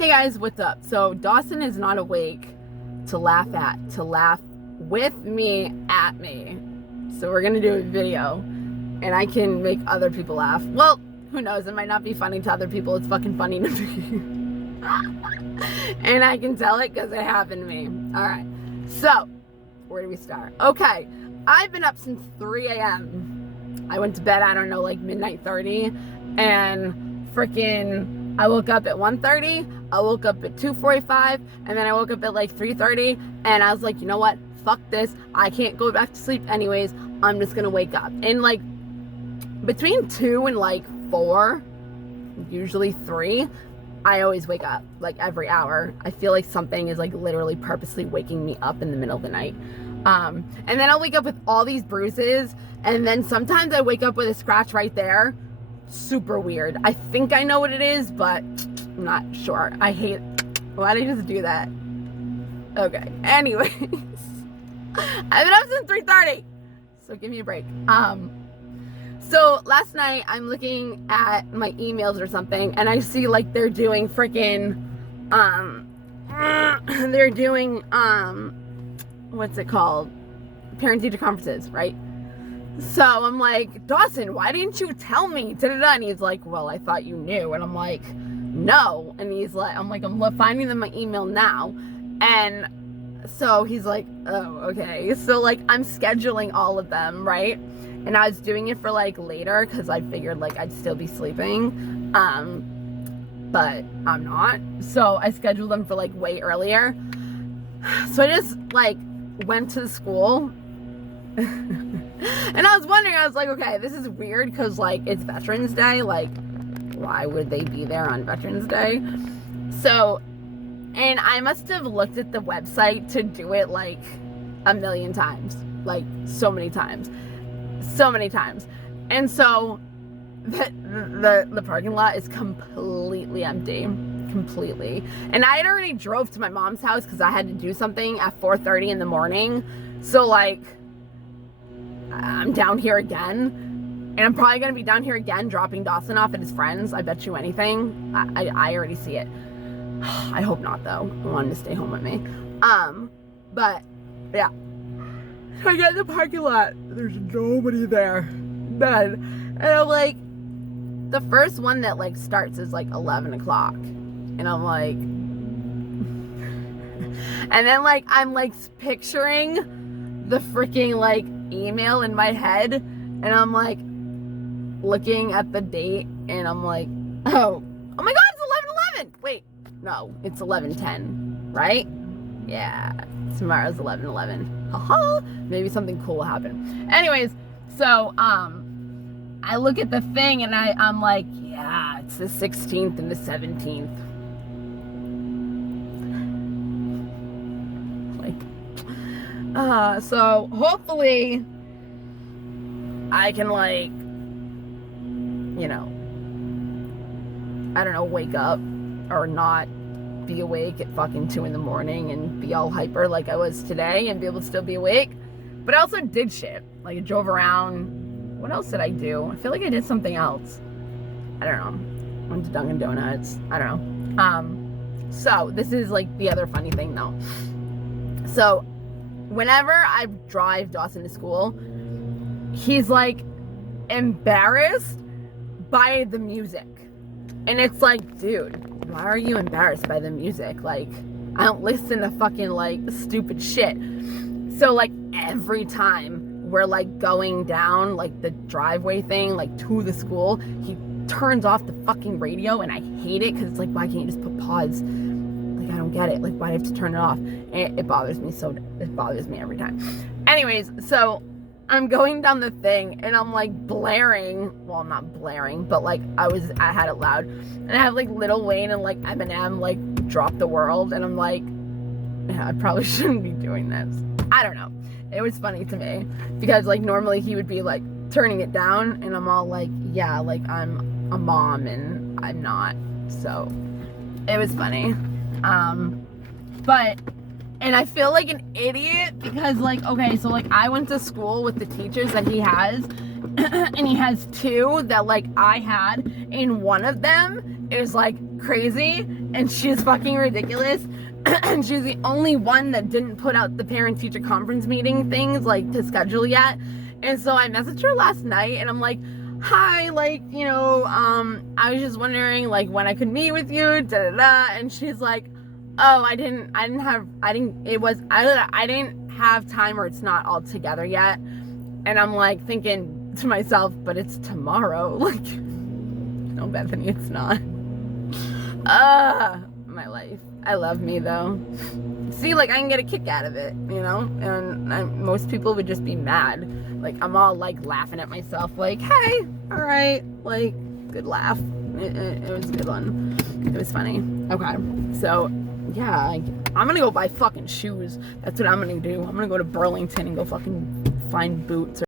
Hey guys, what's up? So Dawson is not awake to laugh with me at me. So we're gonna do a video and I can make other people laugh. Well, who knows? It might not be funny to other people. It's fucking funny to me. And I can tell it because it happened to me. Alright, so where do we start? Okay, I've been up since 3 a.m. I went to bed, I don't know, like midnight 30, and freaking I woke up at 1:30, I woke up at 2:45, and then I woke up at like 3:30, and I was like, you know what? Fuck this. I can't go back to sleep anyways. I'm just gonna wake up. And like between 2 and like 4, usually 3, I always wake up like every hour. I feel like something is like literally purposely waking me up in the middle of the night. And then I'll wake up with all these bruises, and then sometimes I wake up with a scratch right there. Super weird. I think I know what it is, but I'm not sure. I hate it. Why did I just do that? Okay. Anyways. I've been up since 3:30. So give me a break. So last night I'm looking at my emails or something, and I see like they're doing freaking they're doing what's it called? Parent-teacher conferences, right? So I'm like, Dawson, why didn't you tell me? Da-da-da. And he's like, well, I thought you knew. And I'm like, no. And he's like, I'm finding them in my email now. And so he's like, oh, okay. So like I'm scheduling all of them, right? And I was doing it for like later because I figured like I'd still be sleeping. But I'm not. So I scheduled them for like way earlier. So I just like went to the school. And I was wondering, I was like, okay, this is weird because like it's Veterans Day. Like, why would they be there on Veterans Day? So, and I must have looked at the website to do it like a million times, like so many times. And so the parking lot is completely empty. Completely. And I had already drove to my mom's house because I had to do something at 4:30 in the morning. So like I'm down here again, and I'm probably gonna be down here again dropping Dawson off at his friends. I bet you anything. I already see it. I hope not though. I want him to stay home with me. But yeah. So I get in the parking lot. There's nobody there. Then, and I'm like, the first one that like starts is like 11 o'clock, and I'm like, and then like I'm like picturing the freaking like email in my head, and I'm like looking at the date, and I'm like, oh my god, it's 11:11. Wait, no, it's 11:10, right? Yeah, tomorrow's 11:11. Maybe something cool will happen. Anyways, so I look at the thing, and I'm like, yeah, it's the 16th and the 17th. So hopefully I can like, you know, I don't know, wake up or not be awake at fucking 2 in the morning and be all hyper like I was today and be able to still be awake. But I also did shit. Like I drove around. What else did I do? I feel like I did something else. I don't know. Went to Dunkin' Donuts. I don't know. So this is like the other funny thing though. So whenever I drive Dawson to school, he's like embarrassed by the music. And it's like, dude, why are you embarrassed by the music? Like, I don't listen to fucking like stupid shit. So like every time we're like going down like the driveway thing, like to the school, he turns off the fucking radio, and I hate it because it's like, why can't you just put pause? I don't get it. Like, why do I have to turn it off? And it bothers me it bothers me every time. Anyways, so I'm going down the thing, and I'm like blaring. Well, not blaring, but like I had it loud, and I have like Lil Wayne and like Eminem like Drop the World, and I'm like, yeah, I probably shouldn't be doing this. I don't know. It was funny to me because like normally he would be like turning it down, and I'm all like, yeah, like I'm a mom and I'm not. So it was funny. And I feel like an idiot because like, okay, so like I went to school with the teachers that he has, and he has 2 that like I had, and one of them is like crazy, and she's fucking ridiculous. And she's the only one that didn't put out the parent-teacher conference meeting things, like, to schedule yet. And so I messaged her last night, and I'm like, hi, like, you know, I was just wondering, like, when I could meet with you, da-da-da. And she's like, oh, I didn't have time, or it's not all together yet. And I'm like thinking to myself, but it's tomorrow. Like, no, Bethany, it's not. My life. I love me, though. See, like, I can get a kick out of it, you know? And most people would just be mad. Like, I'm all, like, laughing at myself, like, hey, all right, like, good laugh. It was a good one. It was funny. Okay, so, yeah, like, I'm gonna go buy fucking shoes. That's what I'm gonna do. I'm gonna go to Burlington and go fucking find boots or